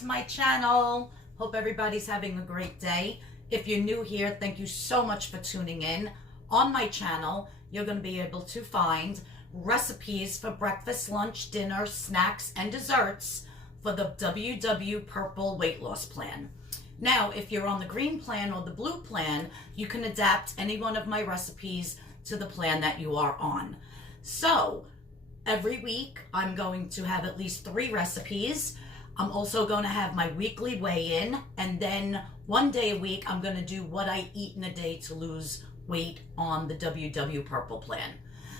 to my channel. Hope everybody's having a great day. If you're new here, thank you so much for tuning in. On my channel, you're going to be able to find recipes for breakfast, lunch, dinner, snacks, and desserts for the WW Purple Weight Loss Plan. Now, if you're on the green plan or the blue plan, you can adapt any one of my recipes to the plan that you are on. So, every week, I'm going to have at least 3 recipes. I'm also going to have my weekly weigh-in, and then one day a week, I'm going to do what I eat in a day to lose weight on the WW Purple Plan.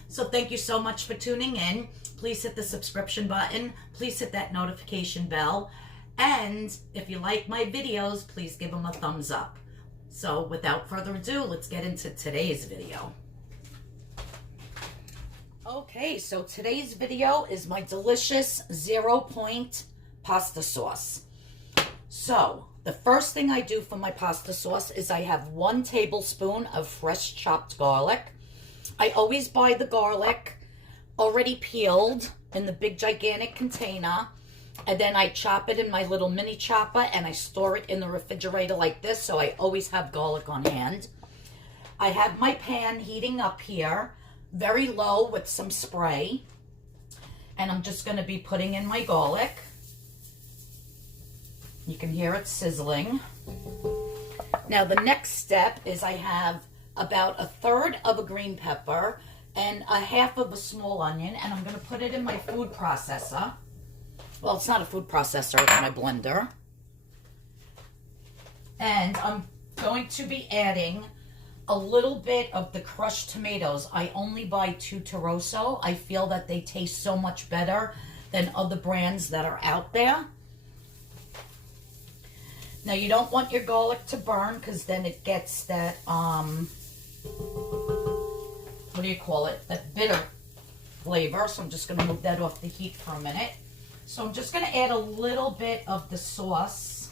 So thank you so much for tuning in. Please hit the subscription button. Please hit that notification bell. And if you like my videos, please give them a thumbs up. So without further ado, let's get into today's video. Okay, so today's video is my delicious 0-point pasta sauce. So the first thing I do for my pasta sauce is I have 1 tablespoon of fresh chopped garlic. I always buy the garlic already peeled in the big gigantic container, and then I chop it in my little mini chopper and I store it in the refrigerator like this, so I always have garlic on hand. I have my pan heating up here, very low with some spray, and I'm just going to be putting in my garlic. You can hear it sizzling. Now the next step is I have about 1/3 of a green pepper and 1/2 of a small onion, and I'm going to put it in my food processor. Well, it's not a food processor, it's my blender. And I'm going to be adding a little bit of the crushed tomatoes. I only buy 2 Toroso. I feel that they taste so much better than other brands that are out there. Now, you don't want your garlic to burn because then it gets that, what do you call it? That bitter flavor. So I'm just going to move that off the heat for a minute. So I'm just going to add a little bit of the sauce,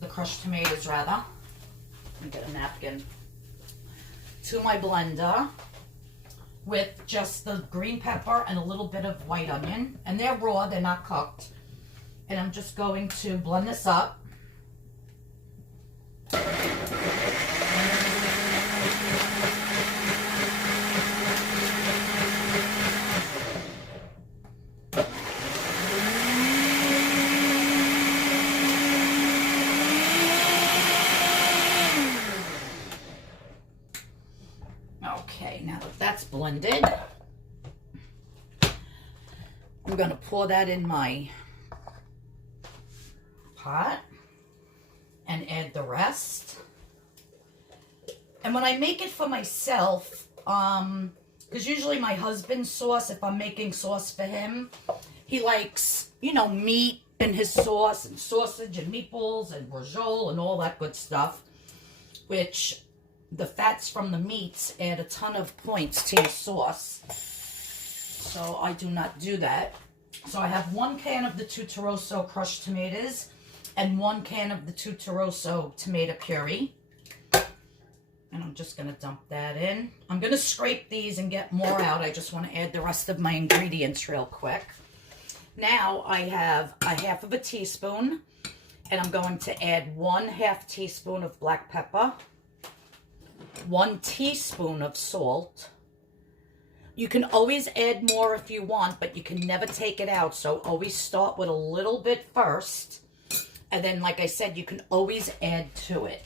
the crushed tomatoes rather. Let me get a napkin. To my blender with just the green pepper and a little bit of white onion. And they're raw, they're not cooked. And I'm just going to blend this up. Okay, now that that's blended, I'm going to pour that in my pot and add the rest. And when I make it for myself, because usually my husband's sauce, if I'm making sauce for him, he likes, you know, meat in his sauce and sausage and meatballs and brajol and all that good stuff, which the fats from the meats add a ton of points to your sauce. So I do not do that. So I have 1 can of the 2 Toroso crushed tomatoes and 1 can of the 2 Toroso tomato puree. And I'm just going to dump that in. I'm going to scrape these and get more out. I just want to add the rest of my ingredients real quick. Now I have 1/2 of a teaspoon, and I'm going to add 1/2 teaspoon of black pepper, 1 teaspoon of salt. You can always add more if you want, but you can never take it out. So always start with a little bit first. And then, like I said, you can always add to it.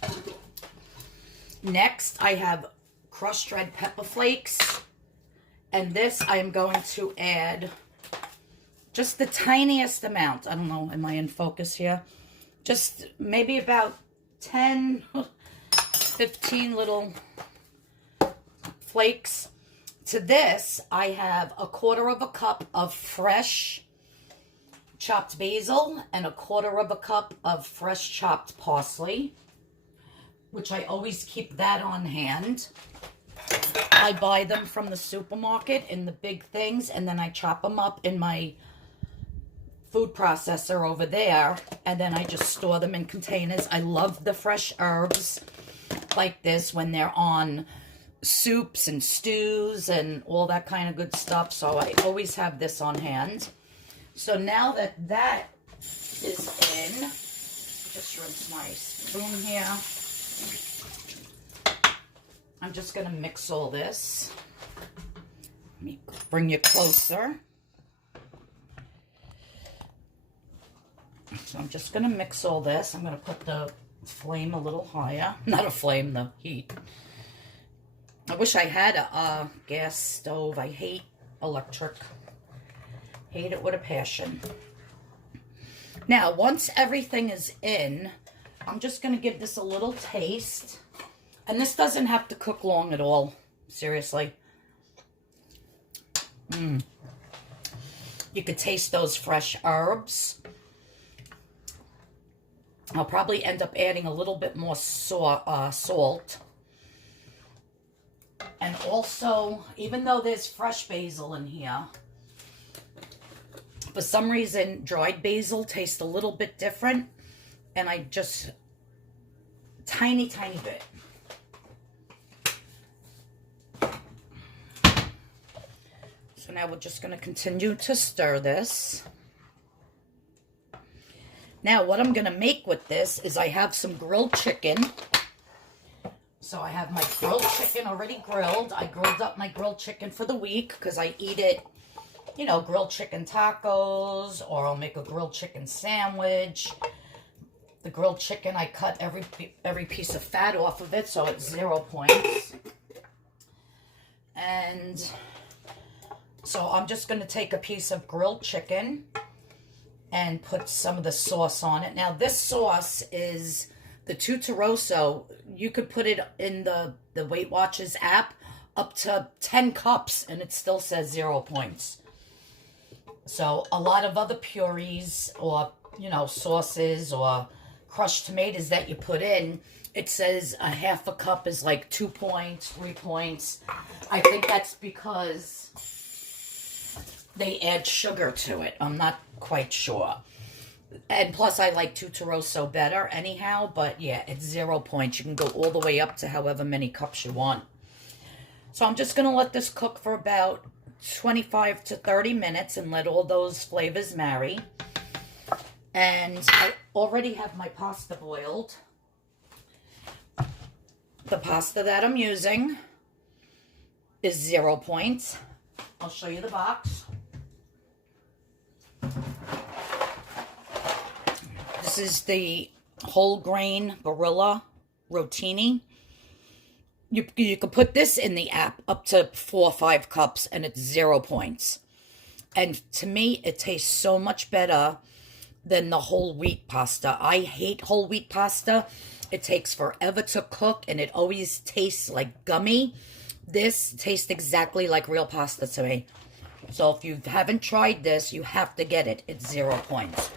Next, I have crushed red pepper flakes. And this, I am going to add just the tiniest amount. I don't know, am I in focus here? Just maybe about 10, 15 little flakes. To this, I have 1/4 cup of fresh chopped basil and 1/4 cup of fresh chopped parsley, which I always keep that on hand. I buy them from the supermarket in the big things, and then I chop them up in my food processor over there, and then I just store them in containers. I love the fresh herbs like this when they're on soups and stews and all that kind of good stuff, so I always have this on hand. So now that that is in. Just rinse my spoon here. I'm just going to mix all this. Let me bring you closer. So I'm just going to mix all this. I'm going to put the flame a little higher. Not a flame, the heat. I wish I had a gas stove. I hate electric. Hate it with a passion. Now, once everything is in, I'm just going to give this a little taste. And this doesn't have to cook long at all. Seriously. You could taste those fresh herbs. I'll probably end up adding a little bit more salt. And also, even though there's fresh basil in here, for some reason, dried basil tastes a little bit different. And I just, tiny bit. So now we're just going to continue to stir this. Now, what I'm going to make with this is I have some grilled chicken. So I have my grilled chicken already grilled. I grilled up my grilled chicken for the week because I eat it, you know, grilled chicken tacos, or I'll make a grilled chicken sandwich. The grilled chicken, I cut every piece of fat off of it, so it's 0 points. And so I'm just going to take a piece of grilled chicken and put some of the sauce on it. Now, this sauce is the Tutoroso. You could put it in the Weight Watchers app up to 10 cups, and it still says 0 points. So a lot of other purees or, you know, sauces or crushed tomatoes that you put in, it says a half a cup is like 2 points, 3 points. I think that's because they add sugar to it. I'm not quite sure. And plus, I like Tutoroso better anyhow. But yeah, it's 0 points. You can go all the way up to however many cups you want. So I'm just going to let this cook for about 25 to 30 minutes and let all those flavors marry. And I already have my pasta boiled. The pasta that I'm using is 0 points. I'll show you the box. This is the whole grain Barilla Rotini. You can put this in the app up to 4 or 5 cups and it's 0 points. And to me, it tastes so much better than the whole wheat pasta. I hate whole wheat pasta. It takes forever to cook and it always tastes like gummy. This tastes exactly like real pasta to me. So if you haven't tried this, you have to get it. It's 0 points.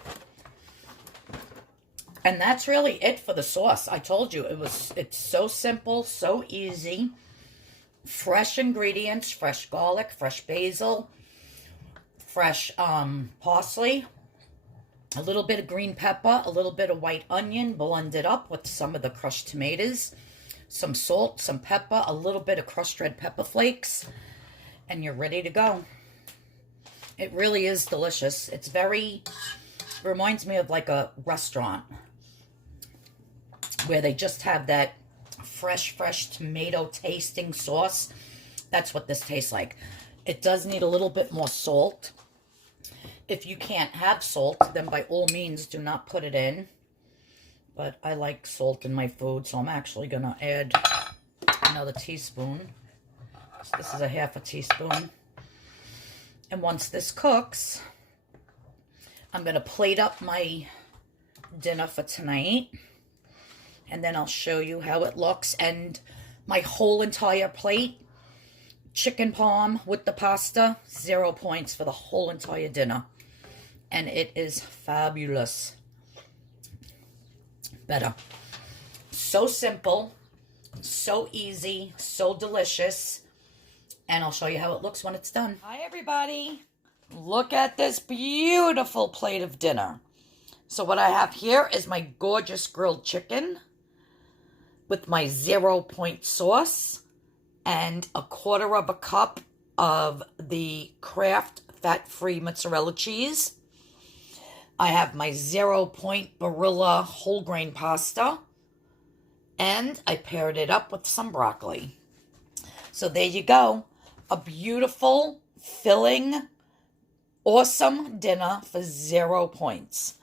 And that's really it for the sauce. I told you, it's so simple, so easy. Fresh ingredients, fresh garlic, fresh basil, fresh parsley, a little bit of green pepper, a little bit of white onion, blended up with some of the crushed tomatoes, some salt, some pepper, a little bit of crushed red pepper flakes, and you're ready to go. It really is delicious. It's reminds me of like a restaurant where they just have that fresh tomato tasting sauce. That's what this tastes like. It does need a little bit more salt. If you can't have salt, then by all means do not put it in. But I like salt in my food, so I'm actually going to add another teaspoon. So this is a half a teaspoon. And once this cooks, I'm going to plate up my dinner for tonight. And then I'll show you how it looks. And my whole entire plate, chicken parm with the pasta, 0 points for the whole entire dinner. And it is fabulous. Better. So simple, so easy, so delicious. And I'll show you how it looks when it's done. Hi, everybody. Look at this beautiful plate of dinner. So what I have here is my gorgeous grilled chicken with my 0 point sauce and a 1/4 cup of the Kraft fat-free mozzarella cheese. I have my 0 Point Barilla whole grain pasta. And I paired it up with some broccoli. So there you go. A beautiful, filling, awesome dinner for 0 points.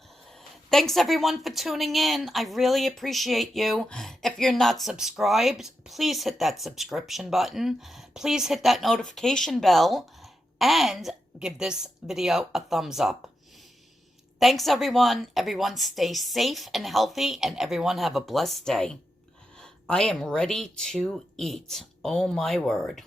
Thanks everyone for tuning in. I really appreciate you. If you're not subscribed, please hit that subscription button. Please hit that notification bell and give this video a thumbs up. Thanks everyone. Everyone stay safe and healthy, and everyone have a blessed day. I am ready to eat. Oh my word.